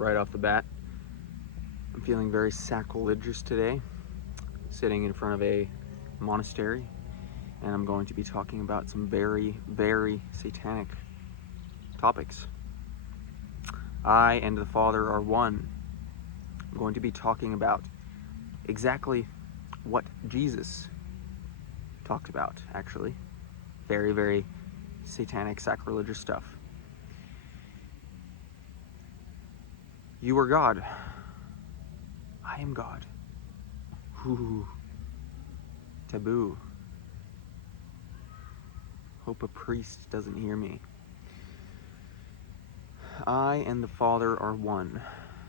right off the bat. I'm feeling very sacrilegious today, sitting in front of a monastery, and I'm going to be talking about some very, very satanic topics. I and the Father are one. I'm going to be talking about exactly what Jesus talked about, actually. Very, very satanic, sacrilegious stuff. You are God. I am God. Ooh. Taboo. Hope a priest doesn't hear me. I and the Father are one.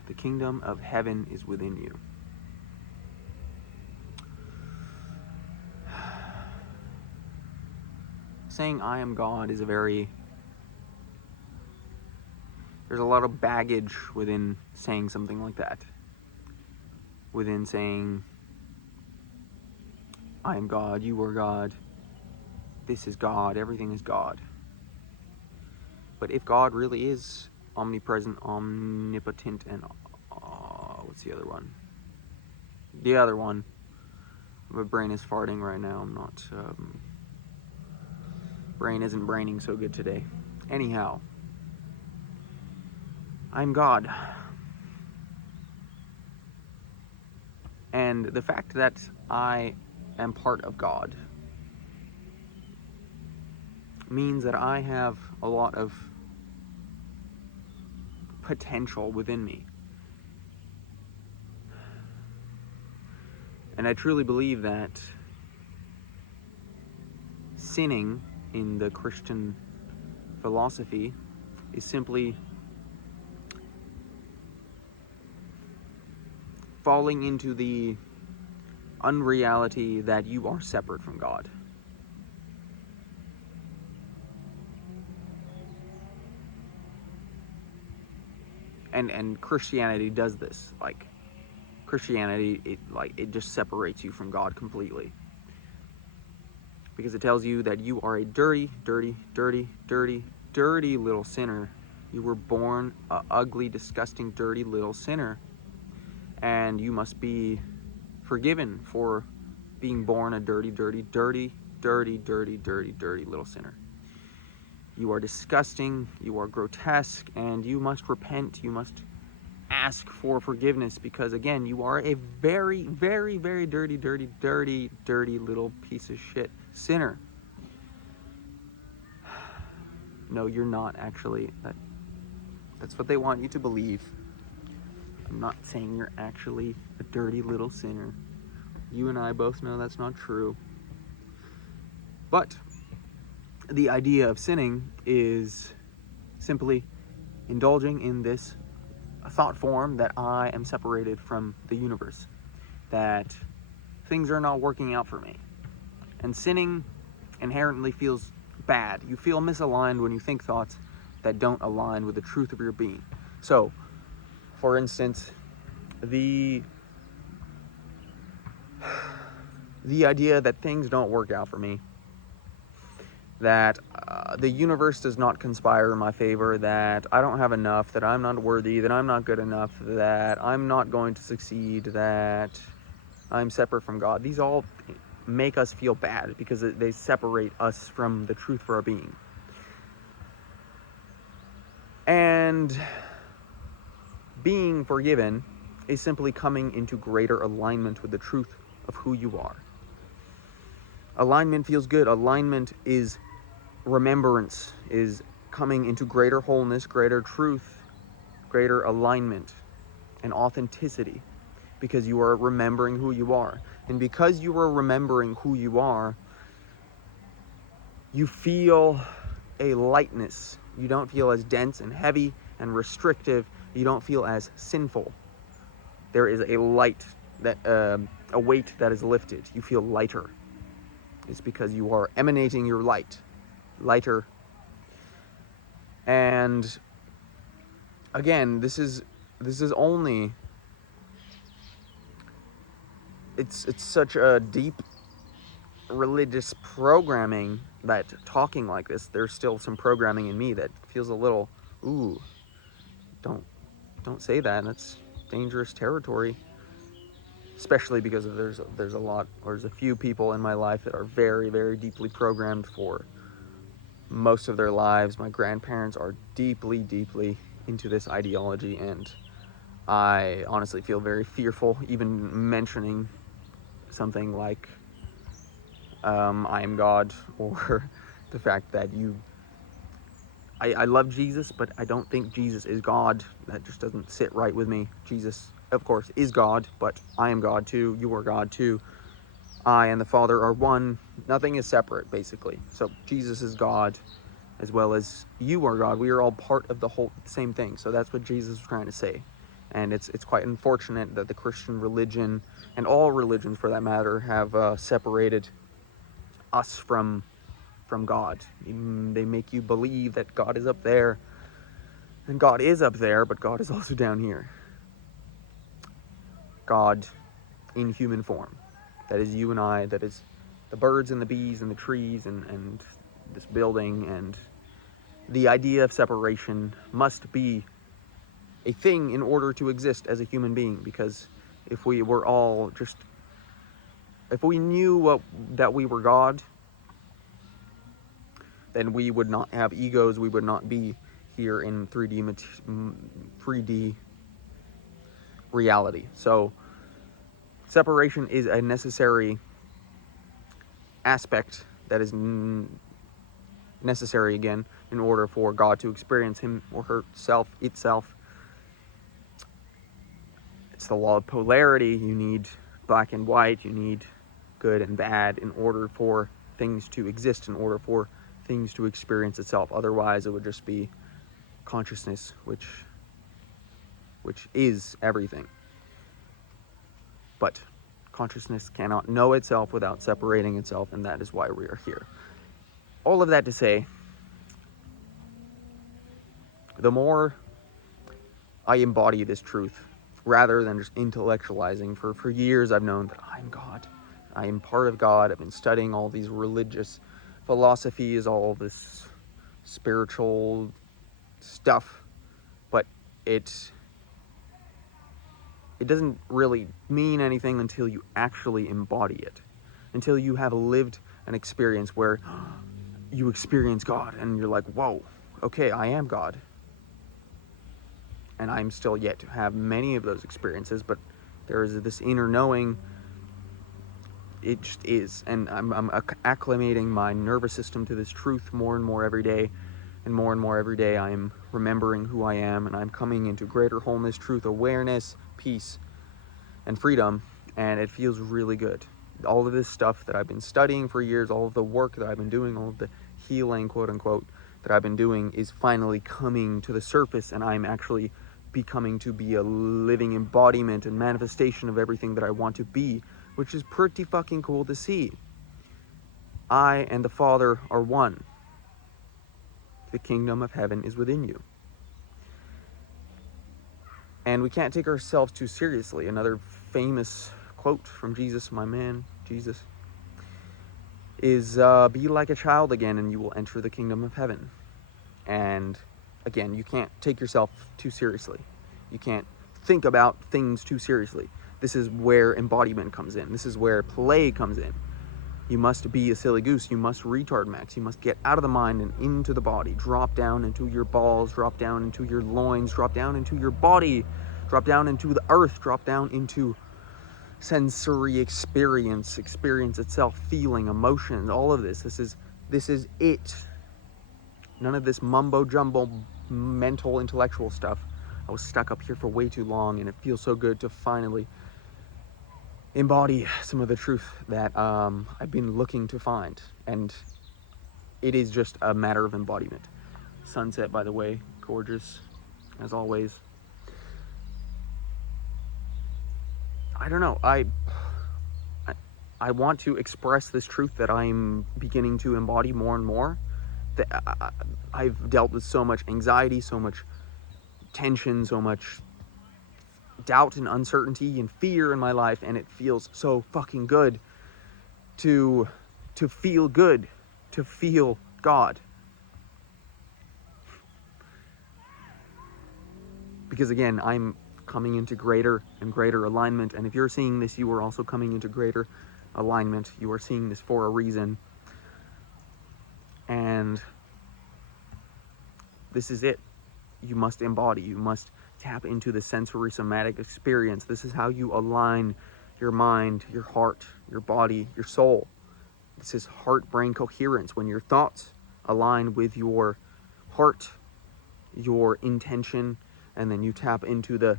The kingdom of heaven is within you. Saying I am God is there's a lot of baggage within saying something like that. Within saying I am God, you are God, this is God, everything is God. But if God really is omnipresent, omnipotent, and what's the other one? The other one. My brain is farting right now. I'm not. Brain isn't braining so good today. Anyhow, I'm God. And the fact that I am part of God means that I have a lot of potential within me. And I truly believe that sinning in the Christian philosophy is simply falling into the unreality that you are separate from God. And Christianity does this. Like, Christianity, it just separates you from God completely. Because it tells you that you are a dirty, dirty, dirty, dirty, dirty little sinner. You were born an ugly, disgusting, dirty little sinner. And you must be forgiven for being born a dirty, dirty, dirty, dirty, dirty, dirty, dirty little sinner. You are disgusting, you are grotesque, and you must repent, you must ask for forgiveness, because again, you are a very, very, very dirty, dirty, dirty, dirty little piece of shit sinner. No, you're not, actually. That's what they want you to believe. I'm not saying you're actually a dirty little sinner. You and I both know that's not true. But the idea of sinning is simply indulging in this thought form that I am separated from the universe, that things are not working out for me. And sinning inherently feels bad. You feel misaligned when you think thoughts that don't align with the truth of your being. So, for instance, the idea that things don't work out for me, that the universe does not conspire in my favor, that I don't have enough, that I'm not worthy, that I'm not good enough, that I'm not going to succeed, that I'm separate from God. These all make us feel bad because they separate us from the truth for our being. And being forgiven is simply coming into greater alignment with the truth of who you are. Alignment feels good. Alignment is remembrance, is coming into greater wholeness, greater truth, greater alignment and authenticity, because you are remembering who you are. And because you are remembering who you are, you feel a lightness. You don't feel as dense and heavy and restrictive. You don't feel as sinful. There is a light, that a weight that is lifted. You feel lighter. It's because you are emanating your light. Lighter. And again, this is only, it's such a deep religious programming that talking like this, there's still some programming in me that feels a little, ooh, don't don't say that. That's dangerous territory. Especially because there's a few people in my life that are very, very deeply programmed for most of their lives. My grandparents are deeply, deeply into this ideology, and I honestly feel very fearful even mentioning something like I am God, or the fact that I love Jesus, but I don't think Jesus is God. That just doesn't sit right with me. Jesus, of course, is God, but I am God too. You are God too. I and the Father are one. Nothing is separate, basically. So Jesus is God, as well as you are God. We are all part of the whole same thing. So that's what Jesus was trying to say. And it's quite unfortunate that the Christian religion, and all religions for that matter, have separated us from God. They make you believe that God is up there, and God is up there, but God is also down here. God in human form. That is you and I, that is the birds and the bees and the trees and this building. And the idea of separation must be a thing in order to exist as a human being, because if we were all just, if we knew that we were God, then we would not have egos. We would not be here in 3D reality. So separation is a necessary aspect that is necessary, again, in order for God to experience him or herself, itself. It's the law of polarity. You need black and white. You need good and bad in order for things to exist, in order for things to experience itself. Otherwise, it would just be consciousness, which is everything. But consciousness cannot know itself without separating itself, and that is why we are here. All of that to say, the more I embody this truth, rather than just intellectualizing, for years I've known that I'm God. I am part of God. I've been studying all these religious philosophies, all this spiritual stuff, but it doesn't really mean anything until you actually embody it, until you have lived an experience where you experience God and you're like, whoa, okay, I am God. And I'm still yet to have many of those experiences, but there is this inner knowing. It just is, and I'm acclimating my nervous system to this truth more and more every day, and more every day I'm remembering who I am, and I'm coming into greater wholeness, truth, awareness, peace, and freedom, and it feels really good. All of this stuff that I've been studying for years, all of the work that I've been doing, all of the healing, quote unquote, that I've been doing is finally coming to the surface, and I'm actually becoming to be a living embodiment and manifestation of everything that I want to be, which is pretty fucking cool to see. I and the Father are one. The kingdom of heaven is within you. And we can't take ourselves too seriously. Another famous quote from Jesus, my man, Jesus, is be like a child again and you will enter the kingdom of heaven. And again, you can't take yourself too seriously. You can't think about things too seriously. This is where embodiment comes in. This is where play comes in. You must be a silly goose. You must retard max. You must get out of the mind and into the body. Drop down into your balls. Drop down into your loins. Drop down into your body. Drop down into the earth. Drop down into sensory experience itself, feeling, emotions, all of this. This is it. None of this mumbo jumbo mental intellectual stuff. I was stuck up here for way too long, and it feels so good to finally embody some of the truth that I've been looking to find, and it is just a matter of embodiment. Sunset, by the way, gorgeous as always. I don't know, I want to express this truth that I'm beginning to embody more and more. That I've dealt with so much anxiety, so much tension, so much doubt and uncertainty and fear in my life, and it feels so fucking good to feel good, to feel God. Because because again, I'm coming into greater and greater alignment. And if you're seeing this, you are also coming into greater alignment. You are seeing this for a reason. And this is it. You must embody. You must tap into the sensory somatic experience. This is how you align your mind, your heart, your body, your soul. This is heart-brain coherence, when your thoughts align with your heart, your intention, and then you tap into the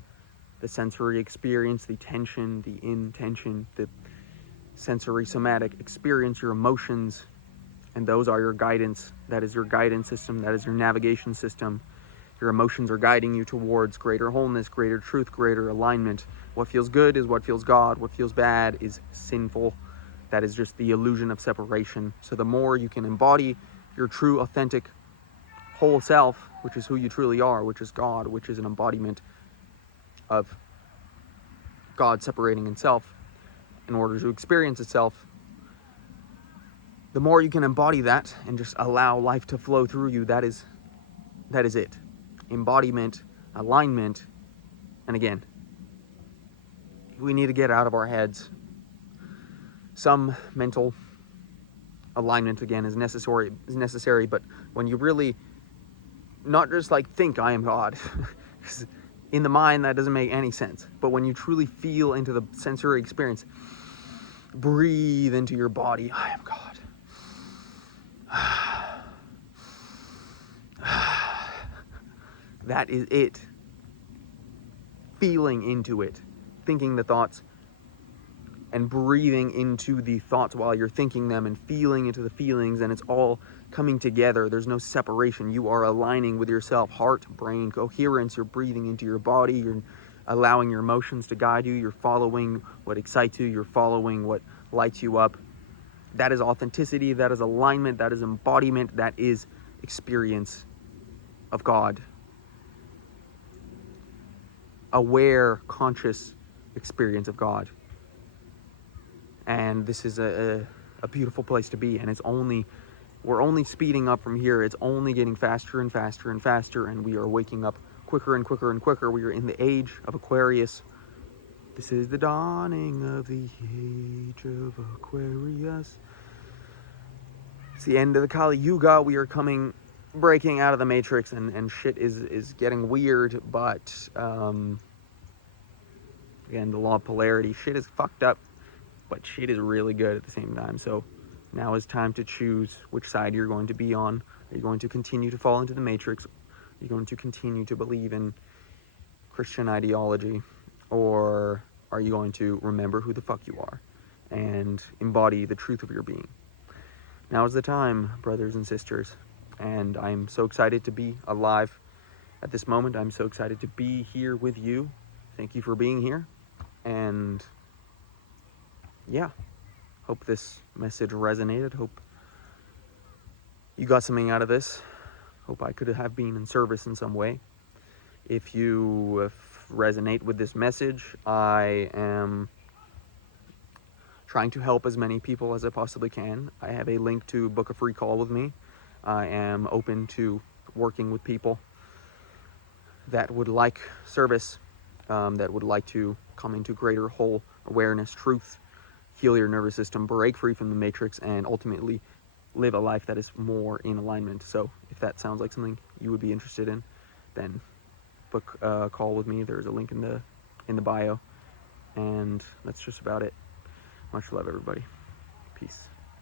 sensory experience, the tension, the intention, the sensory somatic experience, your emotions, and those are your guidance. That is your guidance system. That is your navigation system. Your emotions are guiding you towards greater wholeness, greater truth, greater alignment. What feels good is what feels God. What feels bad is sinful. That is just the illusion of separation. So the more you can embody your true, authentic, whole self, which is who you truly are, which is God, which is an embodiment of God separating himself in order to experience itself, the more you can embody that and just allow life to flow through you, that is it. Embodiment, alignment, and again, we need to get out of our heads. Some mental alignment, again, is necessary, but when you really not just like think I am God, because in the mind that doesn't make any sense, but when you truly feel into the sensory experience, breathe into your body, I am God. That is it. Feeling into it, thinking the thoughts and breathing into the thoughts while you're thinking them and feeling into the feelings, and it's all coming together. There's no separation. You are aligning with yourself, heart, brain, coherence. You're breathing into your body. You're allowing your emotions to guide you. You're following what excites you. You're following what lights you up. That is authenticity. That is alignment. That is embodiment. That is experience of God. Aware, conscious experience of God. And this is a beautiful place to be. And we're only speeding up from here. It's only getting faster and faster and faster. And we are waking up quicker and quicker and quicker. We are in the age of Aquarius. This is the dawning of the age of Aquarius. It's the end of the Kali Yuga. We are breaking out of the matrix, and shit is getting weird. But again, the law of polarity, shit is fucked up, but shit is really good at the same time. So now is time to choose which side you're going to be on. Are you going to continue to fall into the matrix? Are you going to continue to believe in Christian ideology? Or are you going to remember who the fuck you are and embody the truth of your being? Now is the time, brothers and sisters. And I'm so excited to be alive at this moment. I'm so excited to be here with you. Thank you for being here. And yeah, hope this message resonated. Hope you got something out of this. Hope I could have been in service in some way. If you resonate with this message, I am trying to help as many people as I possibly can. I have a link to book a free call with me. I am open to working with people that would like service, that would like to come into greater whole awareness, truth, heal your nervous system, break free from the matrix, and ultimately live a life that is more in alignment. So if that sounds like something you would be interested in, then book a call with me. There's a link in the bio, and that's just about it. Much love, everybody. Peace.